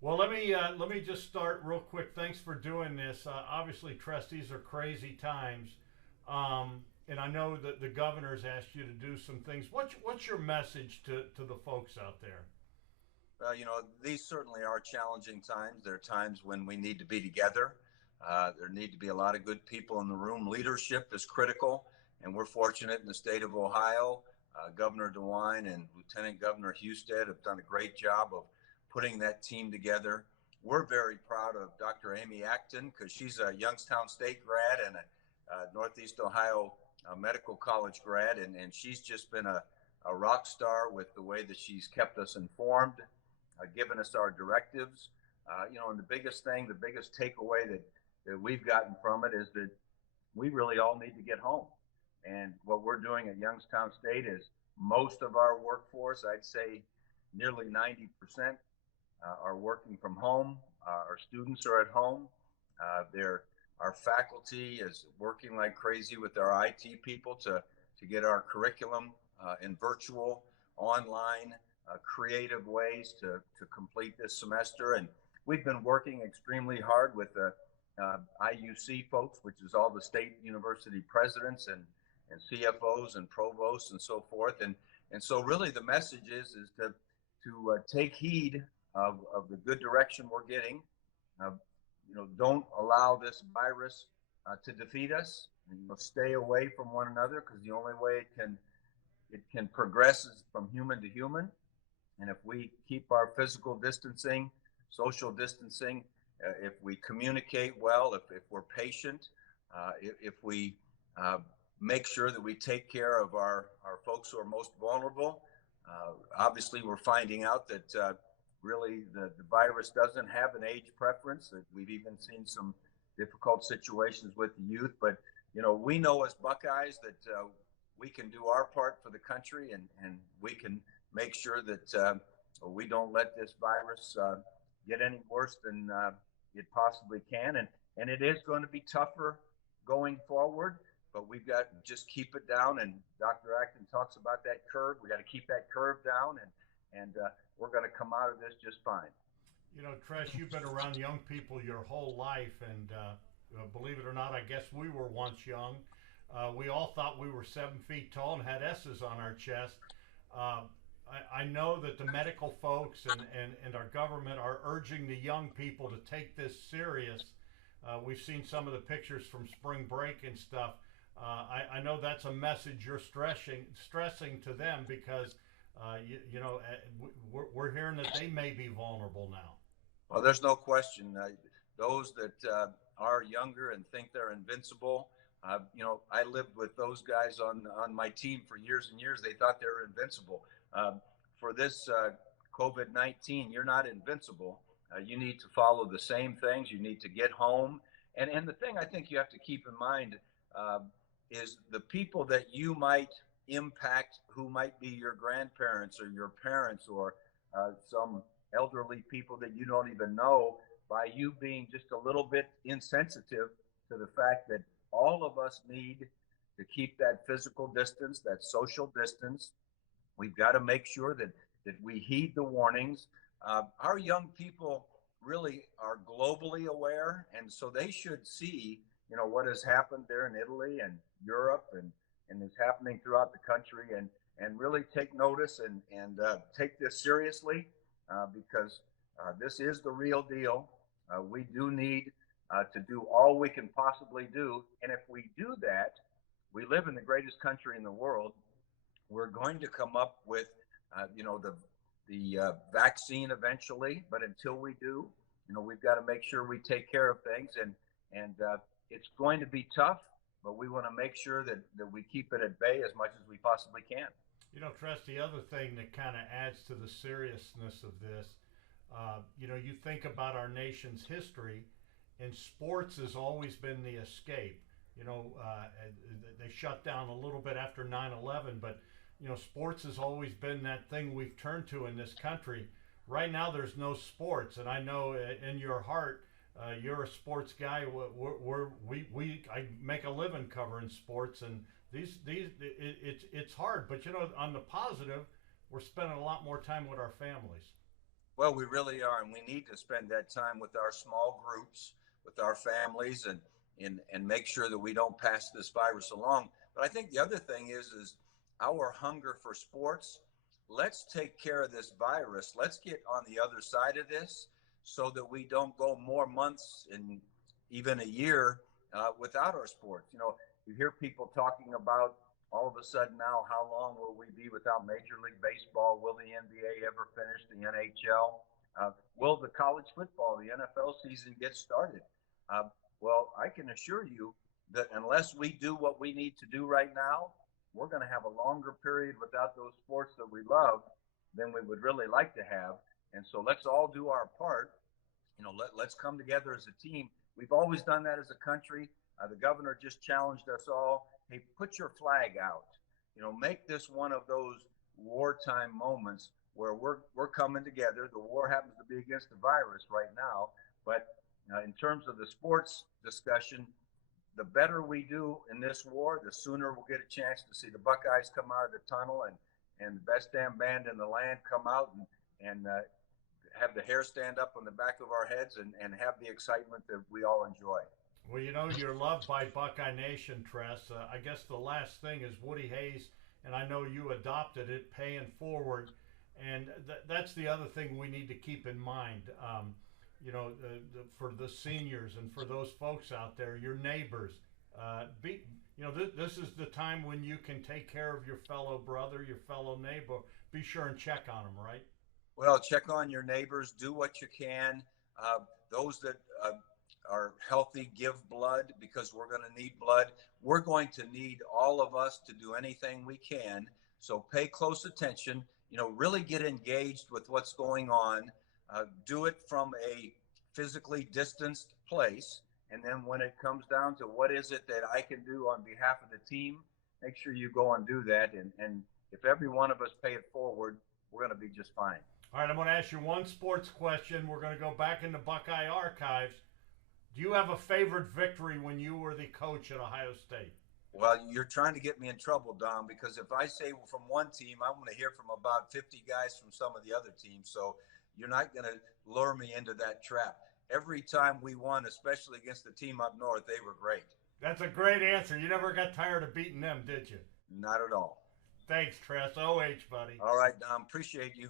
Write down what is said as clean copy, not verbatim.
Well, let me just start real quick. Thanks for doing this. Obviously, trustees are crazy times, and I know that the governor's asked you to do some things. What's your message to the folks out there? These certainly are challenging times. There are times when we need to be together. There need to be a lot of good people in the room. Leadership is critical, and we're fortunate in the state of Ohio. Governor DeWine and Lieutenant Governor Husted have done a great job of putting that team together. We're very proud of Dr. Amy Acton because she's a Youngstown State grad and a Northeast Ohio Medical College grad, and she's just been a rock star with the way that she's kept us informed, given us our directives. And the biggest thing, the biggest takeaway that we've gotten from it is that we really all need to get home. And what we're doing at Youngstown State is most of our workforce, I'd say nearly 90%, are working from home. Our students are at home. Our faculty is working like crazy with our IT people to get our curriculum in virtual, online, creative ways to complete this semester. And we've been working extremely hard with the IUC folks, which is all the state university presidents and CFOs and provosts and so forth. And so really the message is to take heed of the good direction we're getting. Uh, don't allow this virus to defeat us. Stay away from one another because the only way it can progress is from human to human. And if we keep our physical distancing, social distancing, if we communicate well, if we're patient, if we make sure that we take care of our folks who are most vulnerable. Obviously, we're finding out that really the virus doesn't have an age preference. We've even seen some difficult situations with the youth. But, we know as Buckeyes that we can do our part for the country and we can make sure that we don't let this virus get any worse than it possibly can. And it is going to be tougher going forward, but we've got to just keep it down. And Dr. Acton talks about that curve. We got to keep that curve down, and we're going to come out of this just fine. Tress, you've been around young people your whole life, and believe it or not, I guess we were once young. We all thought we were 7 feet tall and had S's on our chest. Uh, I know that the medical folks and our government are urging the young people to take this serious. We've seen some of the pictures from spring break and stuff. I know that's a message you're stressing to them because we're hearing that they may be vulnerable now. Well, there's no question. Those that are younger and think they're invincible, I lived with those guys on my team for years and years. They thought they were invincible. For this COVID-19, you're not invincible. You need to follow the same things. You need to get home. And the thing I think you have to keep in mind uh, is the people that you might impact, who might be your grandparents or your parents or some elderly people that you don't even know, by you being just a little bit insensitive to the fact that all of us need to keep that physical distance, that social distance. We've got to make sure that we heed the warnings. Our young people really are globally aware, and so they should see, what has happened there in Italy and Europe and is happening throughout the country, and really take notice and take this seriously because this is the real deal. We do need to do all we can possibly do, and if we do that, we live in the greatest country in the world. We're going to come up with, the vaccine eventually. But until we do, we've got to make sure we take care of things, and it's going to be tough. But we want to make sure that we keep it at bay as much as we possibly can. Tress, the other thing that kind of adds to the seriousness of this, you think about our nation's history, and sports has always been the escape. They shut down a little bit after 9/11, but sports has always been that thing we've turned to in this country. Right now, there's no sports, and I know in your heart, you're a sports guy. I make a living covering sports, and it's hard. But on the positive, we're spending a lot more time with our families. Well, we really are, and we need to spend that time with our small groups, with our families, and make sure that we don't pass this virus along. But I think the other thing is our hunger for sports. Let's take care of this virus. Let's get on the other side of this, so that we don't go more months and even a year without our sports. You hear people talking about all of a sudden now, how long will we be without Major League Baseball? Will the NBA ever finish? The NHL? Will the college football, the NFL season get started? Uh, well, I can assure you that unless we do what we need to do right now, we're going to have a longer period without those sports that we love than we would really like to have. And so let's all do our part. Let's come together as a team. We've always done that as a country. The governor just challenged us all. Hey, put your flag out. Make this one of those wartime moments where we're coming together. The war happens to be against the virus right now, but in terms of the sports discussion, the better we do in this war, the sooner we'll get a chance to see the Buckeyes come out of the tunnel and the best damn band in the land come out and have the hair stand up on the back of our heads and have the excitement that we all enjoy. Well, you're loved by Buckeye Nation, Tress. I guess the last thing is Woody Hayes, and I know you adopted it, paying forward. And that's the other thing we need to keep in mind. For the seniors and for those folks out there, your neighbors, this is the time when you can take care of your fellow brother, your fellow neighbor. Be sure and check on them, right? Well, check on your neighbors, do what you can. Those that are healthy, give blood, because we're going to need blood. We're going to need all of us to do anything we can. So pay close attention, really get engaged with what's going on. Do it from a physically distanced place. And then when it comes down to what is it that I can do on behalf of the team, make sure you go and do that. And if every one of us pay it forward, we're going to be just fine. All right, I'm going to ask you one sports question. We're going to go back in the Buckeye archives. Do you have a favorite victory when you were the coach at Ohio State? Well, you're trying to get me in trouble, Don, because if I say from one team, I'm going to hear from about 50 guys from some of the other teams. So you're not going to lure me into that trap. Every time we won, especially against the team up north, they were great. That's a great answer. You never got tired of beating them, did you? Not at all. Thanks, Tress. OH, buddy. All right, Don. Appreciate you.